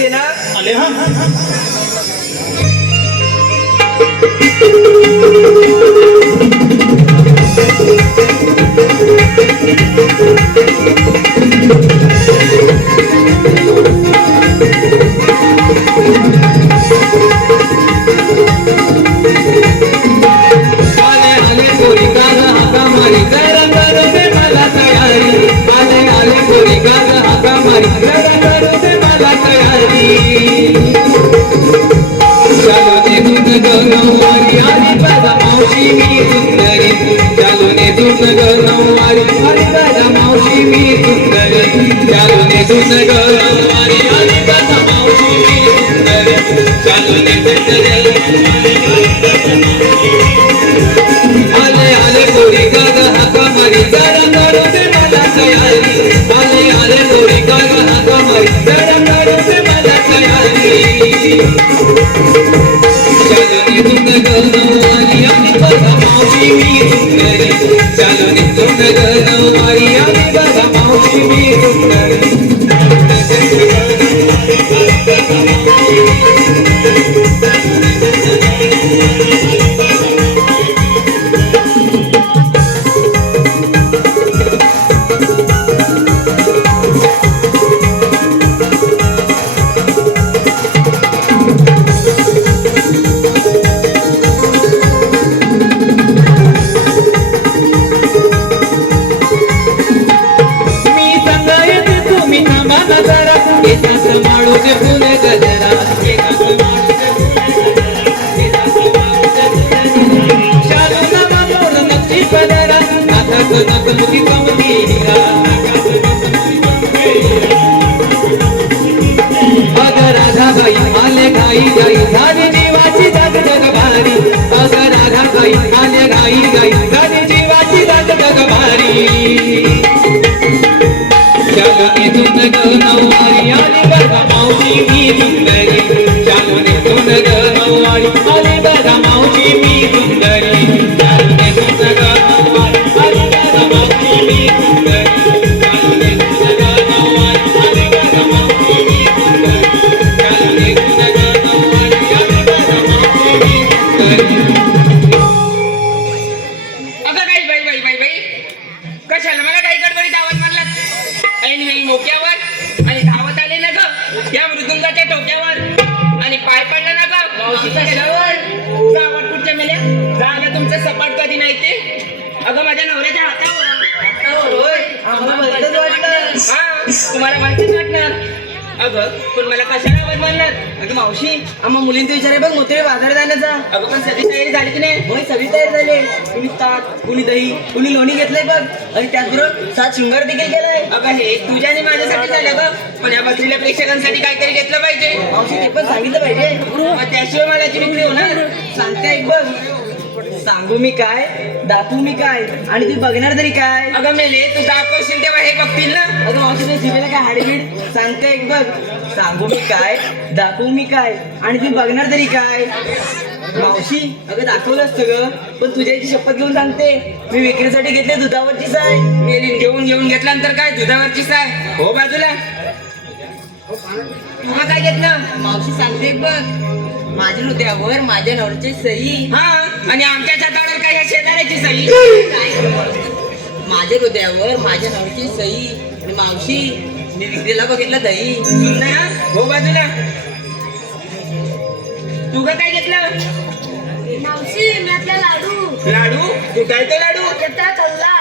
आलेच आहे ना? आले हा. आले आले गोरी काग हाका मारी जरा करू दे मला तयारी. आले आले गोरी काग हाका मारी जरा करू दे मला तयारी. चालू दे दूध गणवारी आणि बघा मावशी मी सुंदरी. चालू दे दूध गणवारी आणि बघा मावशी मी सुंदरी. चालू दे दूध गणवारी आणि बघा मावशी मी सुंदरी. चालू दे दूध गणवारी. आले आले गोरी काग हाका मारी जरा करू दे मला तयारी. आले आले गोरी काग हाका मारी जरा करू दे मला तयारी. चालू दे दूध गणवारी आणि बघा मावशी मी सुंदरी. चालू दे दूध गणवारी आणि बघा मावशी मी सुंदरी. राधाबाई आले गाई गाई झाली जीवाची जग जग भारी. अगं राधाबाई आले गाई गाई झाली जीवाची जग जग भारी. चालू दे दूध गणवारी आणि बघा मावशी मी सुंदरी. चालू दे दूध गणवारी आणि बघा मावशी मी सुंदरी. चालू दे दूध गणवारी आणि बघा मावशी मी सुंदरी. चालू दे दूध गणवारी आणि बघा मावशी मी सुंदरी. चालू दे दूध गणवारी आणि बघा मावशी मी सुंदरी. अगं काही बाई बाई बाई बाई कशाला मला काही गडबडीत आवाज मारला ऐन वेळी मोक्यावर आणि धावत आले ना ग या मृदुंगाच्या टोक्यावर आणि पाय पडला ना ग मावशीच्या शेजावर. गावात कुठच्या मेल्या जागा तुमचं सपाट कधी नाही ते. अगं माझ्या नवऱ्याच्या हातावर होय आम्हाला भलतंच वाटलं. हा तुम्हाला माहितीच वाटणार. अगं पण मला कशाला आवाज मारणार? अगं मावशी आम्हा मुलींचा विचार आहे बघ मोठे बाजारात जाण्याचा. अगं पण सगळी तयारी झाली की नाही? होय सगळी तयार झाली. कुणी ताक कुणी दही कुणी लोणी घेतलंय बघ आणि त्याचबरोबर 7 शृंगार देखील केलाय. अगं हे तुझ्या आणि माझ्यासाठी झालं ग पण या बसलेल्या प्रेक्षकांसाठी काहीतरी घेतलं पाहिजे. मावशी ते पण सांगितलं पाहिजे. मग त्याशिवाय मला जी विक्री होणार. सांगते ऐक बघ. सांगू मी काय दाखवू मी काय आणि ती बघणार तरी काय. अगं मेले तू दाखवशील तेव्हा हे बघतील ना. अगं मावशी ते जिभेला काय हाडबीड. सांगते ऐक बघ. सांगू मी काय दाखवू मी काय आणि ती बघणार तरी काय. मावशी अगं दाखवलं असतं ग पण तुझ्या याची शपथ घेऊन सांगते मी विक्रीसाठी घेतले दुधावरची साय. मेलीन घेऊन घेतल्यानंतर काय दुधावरची साय हो बाजूला. तुला काय घेतलं? मावशी सांगते ऐक बघ. माझ्या हृदयावर माझ्या नवऱ्याची सही. हा आणि आमच्या छतावर काय या शेजाऱ्याची सही. माझ्या हृदयावर माझ्या नवऱ्याची सही. आणि मावशी मी विक्रीला बघितलं दही. सुंदरा हो बाजूला. तू काय घेतलं? मावशी म्यातला लाडू लाडू. तू काय तो लाडू? येता कल्ला.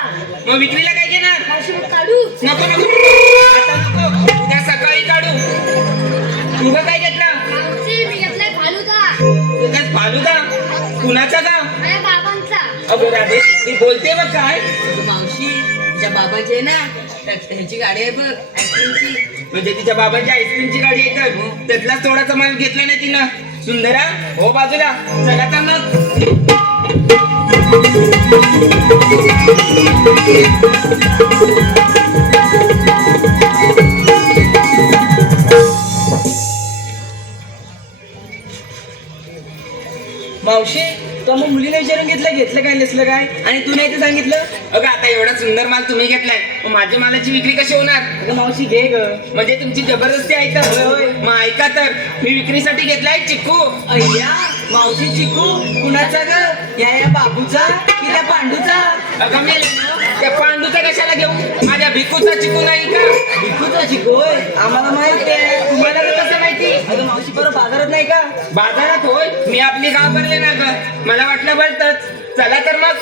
मग विक्रीला काय घेणार? मावशी मग काढू. नको नको आता नको उद्या सकाळी काढू. तू काय घेतलं? मावशी मी घेतलाय फालुदा. तुझा फालुदा. कुणाचा का? माझ्या बाबांचा. अगं राधे ती बोलते मग काय. मावशी तिच्या बाबाची आहे ना ह्याची गाडी आहे बघ आईस्क्रीमची. म्हणजे तिच्या बाबाची आईस्क्रीमची गाडी आहे तर त्यातलाच थोडासा माल घेतला नाही तिनं. सुंदरा हो बाजूला. चला तर मग. मावशी का मग मुलीला विचारून घेतलं काय नसलं काय आणि तू नाही ते सांगितलं. अगं आता एवढा सुंदर माल तुम्ही घेतलाय मग माझ्या मालाची विक्री कशी होणार? अगं मावशी घे ग. म्हणजे तुमची जबरदस्ती आहे तर? होय, होय. मग ऐका तर मी विक्रीसाठी घेतलाय चिक्कू. अय्या मावशी चिकू कुणाचा ग? या बाबूचा की त्या पांडूचा? अगं मेले ना, त्या पांडूचा कशाला घेऊ? माझ्या भिकूचा चिकू नाही का? चिकूचा चिकू होय आम्हाला माहिती आहे. तुम्हाला तर कसं माहिती? अगं मावशी बरं बाजारात नाही का? बाजारात होय, मी आपली गाव भरले ना ग, मला वाटलं भरतच. चला तर मग.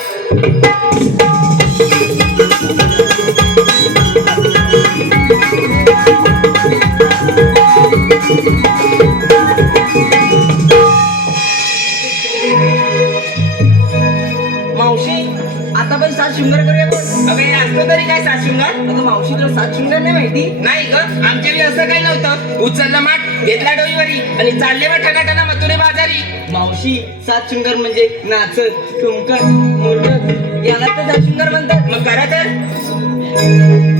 मावशी आता पण 7 शृंगार करूया पण. अगं हे असतो तरी काय सासूंगार? अगं मावशी तुला 7 शृंगार नाही माहिती? नाही ग, आमच्या वेळी असं काही नव्हतं. उचलला माठ, घेतला डोईवरी आणि चालले मग ठणाठणा मथुरे बाजारी. मावशी 7 शृंगार म्हणजे नाचत ठुमकत मुरडत याला तर 7 शृंगार म्हणतात. मग करा तर